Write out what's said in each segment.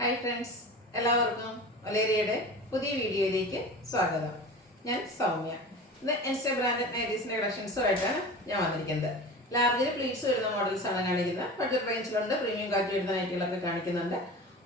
Hi friends, എല്ലാവർക്കും വലേറിയയുടെ പുതിയ വീഡിയോയിലേക്ക് സ്വാഗതം. ഞാൻ സൗമ്യ. ഇന്ന് ഇൻസ്റ്റ ബ്രാൻഡഡ് നൈറ്റീസിൻ്റെ കളക്ഷൻസുമായിട്ടാണ് ഞാൻ വന്നിരിക്കുന്നത്. ലാർജിൽ പ്ലീറ്റ്സ് വരുന്ന മോഡൽസാണ് കാണിക്കുന്നത്. ബഡ്ജറ്റ് റേഞ്ചിലുണ്ട്, പ്രീമിയം കാറ്റ് വരുന്ന നൈറ്റുകളൊക്കെ കാണിക്കുന്നുണ്ട്.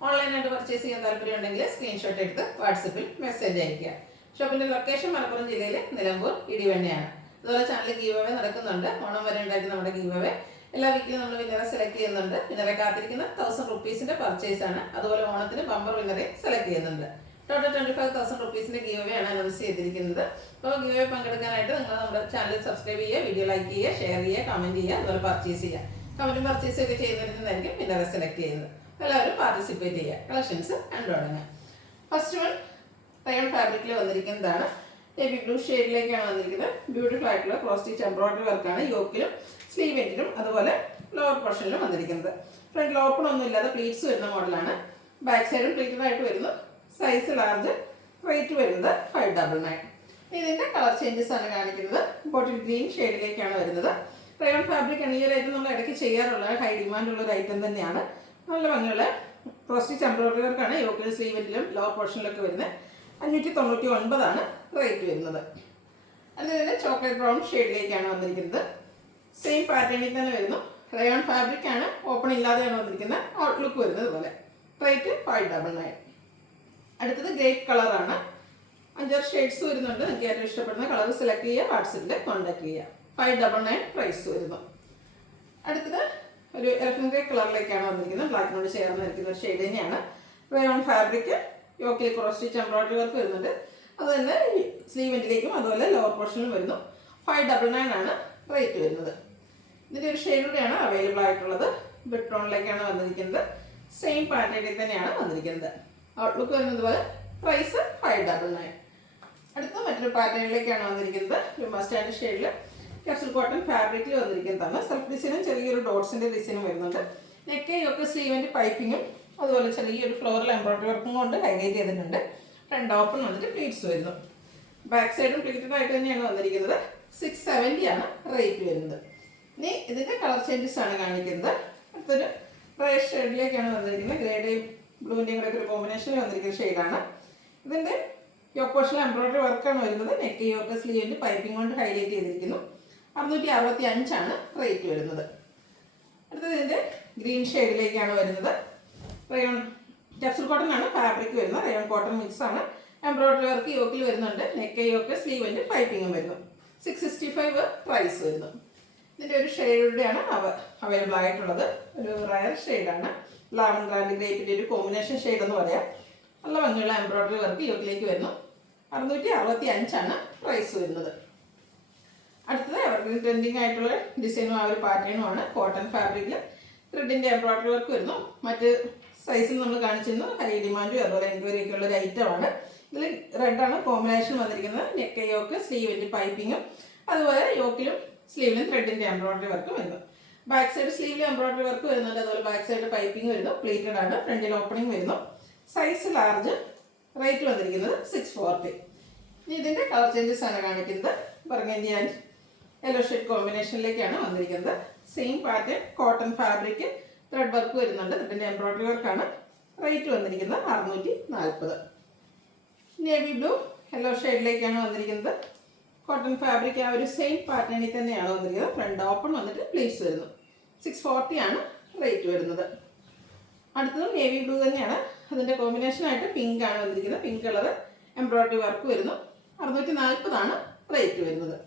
ഓൺലൈനായിട്ട് പർച്ചേസ് ചെയ്യാൻ താല്പര്യം ഉണ്ടെങ്കിൽ സ്ക്രീൻഷോട്ട് എടുത്ത് വാട്സപ്പിൽ മെസ്സേജ് അയയ്ക്കുക. ഷോപ്പിൻ്റെ ലൊക്കേഷൻ മലപ്പുറം ജില്ലയിലെ നിലമ്പൂർ ഇടിവണ്ണയാണ്. അതുപോലെ ചാനൽ ഗീവ് അവേ നടക്കുന്നുണ്ട്. ഓണം വരെ ഉണ്ടായിരുന്ന നമ്മുടെ ഗീവ് അവേ എല്ലാ വീക്കിലും നമ്മൾ വിന്നറെ സെലക്ട് ചെയ്യുന്നുണ്ട്. വിന്നറെ കാത്തിരിക്കുന്ന 1000 റുപ്പീസിന്റെ പർച്ചേസ് ആണ്. അതുപോലെ ഓണത്തിന് ബമ്പർ വിന്നറെ സെലക്ട് ചെയ്യുന്നുണ്ട്. ടോട്ടൽ 25,000 റുപ്പീസിന്റെ ഗീവ് അവേ ആണ് അനൗൺസ് ചെയ്തിരിക്കുന്നത്. അപ്പോൾ ഗീവ് അവേ പങ്കെടുക്കാനായിട്ട് നിങ്ങൾ നമ്മുടെ ചാനൽ സബ്സ്ക്രൈബ് ചെയ്യുക, വീഡിയോ ലൈക്ക് ചെയ്യുക, ഷെയർ ചെയ്യുക, കമന്റ് ചെയ്യുക, അതുപോലെ പർച്ചേസ് ചെയ്യുക. കമന്റും പർച്ചേസ് ഒക്കെ ചെയ്യുന്നതിനായിരിക്കും വിന്നറെ സെലക്ട് ചെയ്യുന്നത്. എല്ലാവരും പാർട്ടിസിപ്പേറ്റ് ചെയ്യുക. കളക്ഷൻസ് കണ്ടു തുടങ്ങുക. ഫസ്റ്റ് വൺ റയോൺ ഫാബ്രിക്കിൽ വന്നിരിക്കുന്നതാണ്. നേവി ബ്ലൂ ഷെയ്ഡിലേക്കാണ് വന്നിരിക്കുന്നത്. ബ്യൂട്ടിഫുൾ ആയിട്ടുള്ള ക്രോസ് സ്റ്റിച്ച് എംബ്രോയിഡറി വർക്കാണ് യോക്കിലും സ്ലീവ് എൻഡിലും അതുപോലെ ലോവർ പോർഷനിലും വന്നിരിക്കുന്നത്. ഫ്രണ്ടിൽ ഓപ്പൺ ഒന്നും ഇല്ലാതെ പ്ലീറ്റ്സ് വരുന്ന മോഡലാണ്. ബാക്ക് സൈഡും പ്ലീറ്റഡ് ആയിട്ട് വരുന്നു. Size large. റേറ്റ് വരുന്നത് 599. ഇതിൻ്റെ കളർ ചേഞ്ചസ് ആണ് കാണിക്കുന്നത്. ബോട്ടിൽ ഗ്രീൻ ഷെയ്ഡിലേക്കാണ് വരുന്നത്. റയോൺ ഫാബ്രിക് ആണ്. ഈ ഒരു ഐറ്റം നമ്മൾ ഇടയ്ക്ക് ചെയ്യാറുള്ള ഹൈ ഡിമാൻഡ് ഉള്ള ഒരു ഐറ്റം തന്നെയാണ്. നല്ല ഭംഗിയുള്ള ക്രോസ് സ്റ്റിച്ച് എംബ്രോയിഡറി വർക്കാണ് യോക്കിലും സ്ലീവ് എൻഡിലും ലോവർ പോർഷനിലൊക്കെ വരുന്നത്. 599 റേറ്റ് വരുന്നത്. അതുപോലെ ചോക്ലേറ്റ് ബ്രൗൺ ഷെയ്ഡിലേക്കാണ് വന്നിരിക്കുന്നത്. സെയിം പാറ്റേണിൽ തന്നെ വരുന്നു. റയോൺ ഫാബ്രിക് ആണ്. ഓപ്പൺ ഇല്ലാതെയാണ് വന്നിരിക്കുന്നത്. ഔട്ട്ലുക്ക് വരുന്നത് പോലെ. റേറ്റ് 599. അടുത്തത് ഗ്രേപ്പ് കളറാണ്. 5-6 ഷെയ്ഡ്സ് വരുന്നുണ്ട്. നിങ്ങൾക്ക് ഏറ്റവും ഇഷ്ടപ്പെടുന്ന കളർ സെലക്ട് ചെയ്യുക, വാട്സപ്പിൽ കോൺടാക്ട് ചെയ്യുക. 599 പ്രൈസ് വരുന്നു. അടുത്തത് ഒരു എലഫന്റ് ഗ്രേ കളറിലേക്കാണ് വന്നിരിക്കുന്നത്. ബ്ലാക്കിനോട് ചേർന്ന് നിൽക്കുന്ന ഒരു ഷെയ്ഡ് തന്നെയാണ്. റയോൺ ഫാബ്രിക് യോക്കിൽ ക്രോസ് സ്റ്റിച്ച് എംബ്രോയിഡറി വർക്ക് വരുന്നുണ്ട്. അത് തന്നെ സ്ലീവ് എൻഡിലേക്കും അതുപോലെ ലോവർ പോർഷനിലും വരുന്നു. 599 റേറ്റ് വരുന്നത്. ഇതിൻ്റെ ഒരു ഷെയ്ഡൂടെയാണ് അവൈലബിൾ ആയിട്ടുള്ളത്. ബെഡ് ടോണിലേക്കാണ് വന്നിരിക്കുന്നത്. സെയിം പാറ്റേണിൽ തന്നെയാണ് വന്നിരിക്കുന്നത്. ഔട്ട്ലുക്ക് വരുന്നത് പോലെ. പ്രൈസ് 599. അടുത്ത മറ്റൊരു പാറ്റേണിലേക്കാണ് വന്നിരിക്കുന്നത്. ഒരു മസ്റ്റാർഡ് ഷെയ്ഡിൽ ക്യാപ്സൂൾ കോട്ടൺ ഫാബ്രിക്കിൽ വന്നിരിക്കുന്നതാണ്. സെൽഫ് ഡിസൈനും ചെറിയൊരു ഡോട്ട്സിൻ്റെ ഡിസൈനും വരുന്നുണ്ട്. നെക്കയൊക്കെ സ്ലീവിൻ്റെ പൈപ്പിങ്ങും അതുപോലെ ചെറിയൊരു ഫ്ലോറൽ എംബ്രോയിഡറി വർക്കും കൊണ്ട് ഹൈലൈറ്റ് ചെയ്തിട്ടുണ്ട്. ഫ്രണ്ട് ഓപ്പൺ വന്നിട്ട് പ്ലീറ്റ്സ് വരുന്നു. ബാക്ക് സൈഡും പ്ലീറ്റഡ് ആയിട്ട് തന്നെയാണ് വന്നിരിക്കുന്നത്. 670 റേറ്റ് വരുന്നത്. ഇനി ഇതിൻ്റെ കളർ ചേഞ്ചസ് ആണ് കാണിക്കുന്നത്. അടുത്തൊരു റേ ഷെയ്ഡിലേക്കാണ് വന്നിരിക്കുന്നത്. ഗ്രേഡേയും ബ്ലൂവിൻ്റെയും കൂടെ ഒരു കോമ്പിനേഷനിൽ വന്നിരിക്കുന്ന ഷെയ്ഡാണ്. ഇതിൻ്റെ യോക്ക് പോർഷനിൽ എംബ്രോയിഡറി വർക്കാണ് വരുന്നത്. നെക്ക് യോക്ക് സ്ലീവിൻ്റെ പൈപ്പിംഗ് കൊണ്ട് ഹൈലൈറ്റ് ചെയ്തിരിക്കുന്നു. 665 റേറ്റ് വരുന്നത്. അടുത്തത് ഇതിൻ്റെ ഗ്രീൻ ഷെയ്ഡിലേക്കാണ് വരുന്നത്. റയോൺ ക്യാപ്സൂൾ കോട്ടൺ ആണ് ഫാബ്രിക് വരുന്നത്. റയോൺ കോട്ടൺ മിക്സ് ആണ്. എംബ്രോയിഡറി വർക്ക് യോക്കിൽ വരുന്നുണ്ട്. നെക്ക് യോക്ക് സ്ലീവിൻ്റെ പൈപ്പിങ്ങും വരുന്നു. 665 പ്രൈസ് വരുന്നു. ഇതിൻ്റെ ഒരു ഷെയ്ഡാണ് അവൈലബിൾ ആയിട്ടുള്ളത്. ഒരു റയർ ഷെയ്ഡാണ്. ലാവൻഡർ ആൻഡ് ഗ്രേപ്പിൻ്റെ ഒരു കോമ്പിനേഷൻ ഷെയ്ഡ് എന്ന് പറയാം. നല്ല ഭംഗിയുള്ള എംബ്രോയിഡറി വർക്ക് യോക്കിലേക്ക് വരുന്നു. 665 പ്രൈസ് വരുന്നത്. അടുത്തത് എവർഗ്രീൻ ട്രെൻഡിങ് ആയിട്ടുള്ള ഡിസൈനും ആ ഒരു പാറ്റേണുമാണ്. കോട്ടൺ ഫാബ്രിക്കിൽ ത്രെഡിൻ്റെ എംബ്രോയിഡറി വർക്ക് വരുന്നു. മറ്റ് സൈസിൽ നമ്മൾ കാണിച്ചിരുന്നു. ഹൈ ഡിമാൻഡും അതുപോലെ എൻക്വയറി ഒക്കെ ഉള്ള ഒരു ഐറ്റമാണ്. ഇതിൽ റെഡാണ് കോമ്പിനേഷൻ വന്നിരിക്കുന്നത്. നെക്ക് യോക്ക് സ്ലീവിൻ്റെ പൈപ്പിങ്ങും അതുപോലെ യോക്കിലും സ്ലീവിലും ത്രെഡിൻ്റെ എംബ്രോയിഡറി വർക്ക് വരുന്നു. ബാക്ക് സൈഡ് സ്ലീവിലും എംബ്രോയിഡറി വർക്ക് വരുന്നുണ്ട്. അതുപോലെ ബാക്ക് സൈഡ് പൈപ്പിംഗ് വരുന്നു. പ്ലീറ്റഡ് ആണ്. ഫ്രണ്ടിൽ ഓപ്പണിംഗ് വരുന്നു. Size large. റേറ്റ് വന്നിരിക്കുന്നത് 640. ഇനി ഇതിൻ്റെ കളർ ചേഞ്ചസ് ആണ് കാണിക്കുന്നത്. ബർഗൻഡി ആൻഡ് യെല്ലോ ഷെയ്ഡ് കോമ്പിനേഷനിലേക്കാണ് വന്നിരിക്കുന്നത്. Same pattern cotton fabric thread work വരുന്നുണ്ട്. ത്രെഡിൻ്റെ എംബ്രോയിഡറി വർക്കാണ്. റേറ്റ് വന്നിരിക്കുന്നത് 640. നേവി ബ്ലൂ യെല്ലോ ഷെയ്ഡിലേക്കാണ് വന്നിരിക്കുന്നത്. കോട്ടൺ ഫാബ്രിക് ആ ഒരു സെയിം പാറ്റേണിൽ തന്നെയാണ് വന്നിരിക്കുന്നത്. ഫ്രണ്ട് ഓപ്പൺ വന്നിട്ട് പ്ലീറ്റ്സ് വരുന്നു. 640 റേറ്റ് വരുന്നത്. അടുത്തതും നേവി ബ്ലൂ തന്നെയാണ്. അതിൻ്റെ കോമ്പിനേഷനായിട്ട് പിങ്ക് ആണ് വന്നിരിക്കുന്നത്. പിങ്ക് കളർ എംബ്രോയിഡറി വർക്ക് വരുന്നു. 640 റേറ്റ് വരുന്നത്.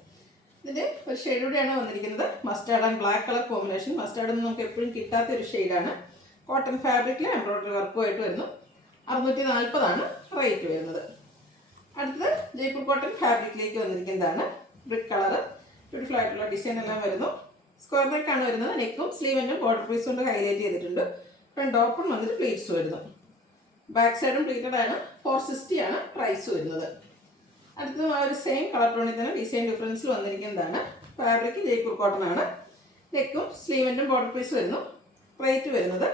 ഇതിൻ്റെ ഒരു ഷെയ്ഡൂടെയാണ് വന്നിരിക്കുന്നത്. Mustard and black colour combination. Mustard ഒന്നും നമുക്ക് എപ്പോഴും കിട്ടാത്ത ഒരു ഷെയ്ഡാണ്. കോട്ടൺ ഫാബ്രിക്കിൽ എംബ്രോയിഡറി വർക്കുമായിട്ട് വരുന്നു. 640 റേറ്റ് വരുന്നത്. അടുത്തത് ജയ്പൂർ കോട്ടൺ ഫാബ്രിക്കിലേക്ക് വന്നിരിക്കുന്നതാണ്. ബ്രിക്ക് കളർ ബ്യൂട്ടിഫുൾ ആയിട്ടുള്ള ഡിസൈൻ എല്ലാം വരുന്നു. സ്ക്വയർ നെക്കാണ് വരുന്നത്. നെക്കും സ്ലീവിനും ബോർഡർ പീസ് കൊണ്ട് ഹൈലൈറ്റ് ചെയ്തിട്ടുണ്ട്. ഫ്രണ്ട് ഓപ്പൺ വന്നിട്ട് പ്ലീറ്റ്സ് വരുന്നു. ബാക്ക് സൈഡും പ്ലീറ്റഡ് ആണ്. 460 പ്രൈസ് വരുന്നത്. അടുത്തതും ആ ഒരു സെയിം കളർ ടോണിൽ തന്നെ ഡിസൈൻ ഡിഫറൻസിൽ വന്നിരിക്കുന്നതാണ്. ഫാബ്രിക് ജയ്പൂർ കോട്ടൺ ആണ്. നെക്കും സ്ലീവിൻ്റെയും ബോർഡർ പീസ് വരുന്നു. റേറ്റ് വരുന്നത്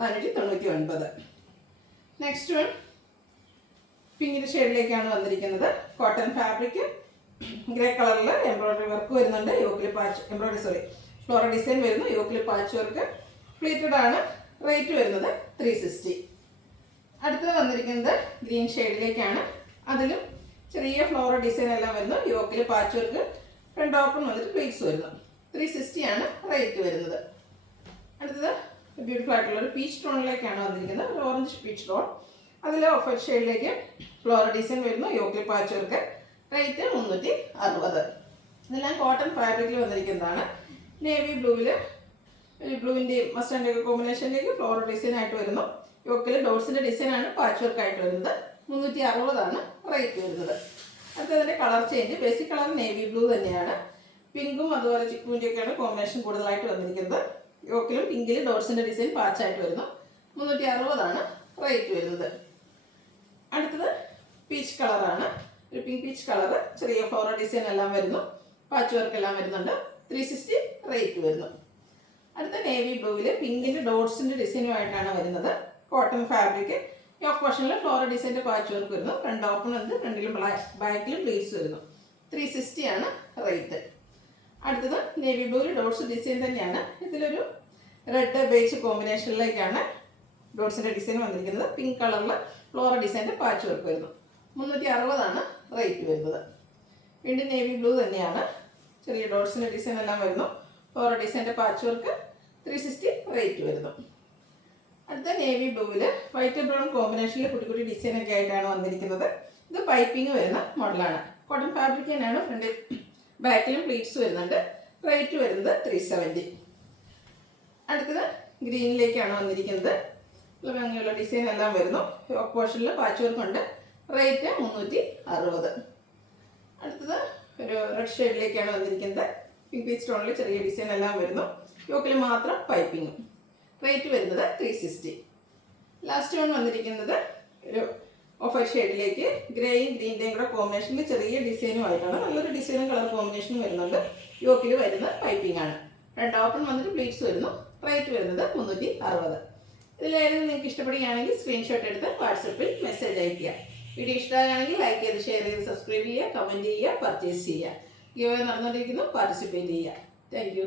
499. നെക്സ്റ്റ് വൺ പിങ്കിൻ്റെ ഷെയ്ഡിലേക്കാണ് വന്നിരിക്കുന്നത്. കോട്ടൺ ഫാബ്രിക് ഗ്രേ കളറിൽ എംബ്രോയിഡറി വർക്ക് വരുന്നുണ്ട്. യോക്കിൽ പാച്ച് ഫ്ലോറൽ ഡിസൈൻ വരുന്നു. യോക്കിൽ പാച്ച് വർക്ക് പ്ലീറ്റഡ് ആണ്. റേറ്റ് വരുന്നത് 360. അടുത്തത് വന്നിരിക്കുന്നത് ഗ്രീൻ ഷെയ്ഡിലേക്കാണ്. അതിലും ചെറിയ ഫ്ലോറൽ ഡിസൈൻ എല്ലാം വരുന്നു. യോക്കിൽ പാച്ച് വർക്ക്, ഫ്രണ്ട് ഓപ്പൺ വന്നിട്ട് പ്ലീറ്റ്സ് വരുന്നു. 360 ആണ് റേറ്റ് വരുന്നത്. അടുത്തത് ബ്യൂട്ടിഫുൾ ആയിട്ടുള്ള ഒരു പീച്ച് ടോണിലേക്കാണ് വന്നിരിക്കുന്നത്. ഒരു ഓറഞ്ച് പീച്ച് ടോൺ. അതിൽ ഓഫ് വൈറ്റ് ഷെയ്ഡിലേക്ക് ഫ്ലോറൽ ഡിസൈൻ വരുന്നു. യോക്കിൽ പാച്ച് വർക്ക്. റേറ്റ് 360. ഇതെല്ലാം കോട്ടൺ ഫാബ്രിക്കിൽ വന്നിരിക്കുന്നതാണ്. നേവി ബ്ലൂവിൽ ബ്ലൂവിൻ്റെയും മസ്റ്റാൻഡൊക്കെ കോമ്പിനേഷനിലേക്ക് ഫ്ലോറൽ ഡിസൈൻ ആയിട്ട് വരുന്നു. യോക്കിൽ ഡോട്ട്സിൻ്റെ ഡിസൈനാണ് പാച്ച് വർക്ക് ആയിട്ട് വരുന്നത്. 360 റേറ്റ് വരുന്നത്. അടുത്തതിൻ്റെ colour change. Basic colour navy blue തന്നെയാണ്. പിങ്കും അതുപോലെ ചിക്കുവിൻ്റെയൊക്കെയാണ് കോമ്പിനേഷൻ കൂടുതലായിട്ട് വന്നിരിക്കുന്നത്. യോക്കിലും പിങ്കിലും ഡോട്ട്സിൻ്റെ ഡിസൈൻ പാച്ചായിട്ട് വരുന്നു. 360 റേറ്റ് വരുന്നത്. അടുത്തത് പീച്ച് കളറാണ്. ഒരു പിങ്ക് പീച്ച് കളർ. ചെറിയ ഫ്ലോറൽ ഡിസൈൻ എല്ലാം വരുന്നു. പാച്ച് വർക്ക് എല്ലാം വരുന്നുണ്ട്. 360 റേറ്റ് വരുന്നു. അടുത്ത നേവി ബ്ലൂവിൽ പിങ്കിൻ്റെ ഡോട്ട്സിൻ്റെ ഡിസൈനുമായിട്ടാണ് വരുന്നത്. Cotton fabric. യോക്ക് പോർഷനിൽ ഫ്ലോറൽ ഡിസൈൻ്റെ പാച്ച് വർക്ക് വരുന്നു. ഫ്രണ്ട് ഓപ്പൺ ഉണ്ട്. ഫ്രണ്ടിലും ബാക്കിലും പ്ലീറ്റ്സ് വരുന്നു. 360 റേറ്റ്. അടുത്തത് നേവി ബ്ലൂവിൽ ഡോട്ട്സ് ഡിസൈൻ തന്നെയാണ്. ഇതിലൊരു റെഡ് ബേജ് കോമ്പിനേഷനിലേക്കാണ് ഡോട്ട്സിൻ്റെ ഡിസൈൻ വന്നിരിക്കുന്നത്. പിങ്ക് കളറിൽ ഫ്ലോറൽ ഡിസൈൻ്റെ പാച്ച് വർക്ക് വരുന്നു. 360 റേറ്റ് വരുന്നത്. വീണ്ടും നേവി ബ്ലൂ തന്നെയാണ്. ചെറിയ ഡോട്ട്സിൻ്റെ ഡിസൈൻ എല്ലാം വരുന്നു. ഫ്ലോറൽ ഡിസൈൻ്റെ പാച്ച് വർക്ക്. 360 റേറ്റ് വരുന്നു. അടുത്ത നേവി ബ്ലൂവിൽ വൈറ്റ് ബ്രൗൺ കോമ്പിനേഷനിൽ കുട്ടി കുട്ടി ഡിസൈനൊക്കെ ആയിട്ടാണ് വന്നിരിക്കുന്നത്. ഇത് പൈപ്പിംഗ് വരുന്ന മോഡലാണ്. കോട്ടൺ ഫാബ്രിക് തന്നെയാണ്. ഫ്രണ്ടിൽ ബാക്കിലും പ്ലീറ്റ്സ് വരുന്നുണ്ട്. റേറ്റ് വരുന്നത് 370. അടുത്തത് ഗ്രീനിലേക്കാണ് വന്നിരിക്കുന്നത്. ഭംഗിയുള്ള ഡിസൈൻ എല്ലാം വരുന്നു. യോക്ക് പോർഷനിൽ പാച്ച് വർക്ക് ഉണ്ട്. റേറ്റ് 360. അടുത്തത് ഒരു റെഡ് ഷെയ്ഡിലേക്കാണ് വന്നിരിക്കുന്നത്. പിങ്ക് പീച്ച് ടോണിൽ ചെറിയ ഡിസൈൻ എല്ലാം വരുന്നു. യോക്കിൽ മാത്രം പൈപ്പിങ്ങും. റേറ്റ് വരുന്നത് 360. ലാസ്റ്റ് വൺ വന്നിരിക്കുന്നത് ഒരു ഓഫ് വൈറ്റ് ഷെയ്ഡിലേക്ക് ഗ്രേയും ഗ്രീൻ്റെയും കൂടെ കോമ്പിനേഷനിൽ ചെറിയ ഡിസൈനുമായിട്ടാണ്. നല്ലൊരു ഡിസൈനും കളർ കോമ്പിനേഷനും വരുന്നുണ്ട്. യോക്കിൽ വരുന്ന പൈപ്പിംഗ് ആണ്. ഫ്രണ്ട് ഓപ്പൺ വന്നിട്ട് പ്ലീറ്റ്സ് വരുന്നു. റേറ്റ് വരുന്നത് 360. ഇതിലേതെങ്കിലും നിങ്ങൾക്ക് ഇഷ്ടപ്പെടുകയാണെങ്കിൽ സ്ക്രീൻഷോട്ട് എടുത്ത് വാട്സപ്പിൽ മെസ്സേജ് അയയ്ക്കുക. വീഡിയോ ഇഷ്ടമാണെങ്കിൽ ലൈക്ക് ചെയ്ത് ഷെയർ ചെയ്ത് സബ്സ്ക്രൈബ് ചെയ്യുക, കമൻറ്റ് ചെയ്യുക, പർച്ചേസ് ചെയ്യുക. ഗിവ് അവേ നടന്നുകൊണ്ടിരിക്കുന്നു. പാർട്ടിസിപ്പേറ്റ് ചെയ്യുക. Thank you.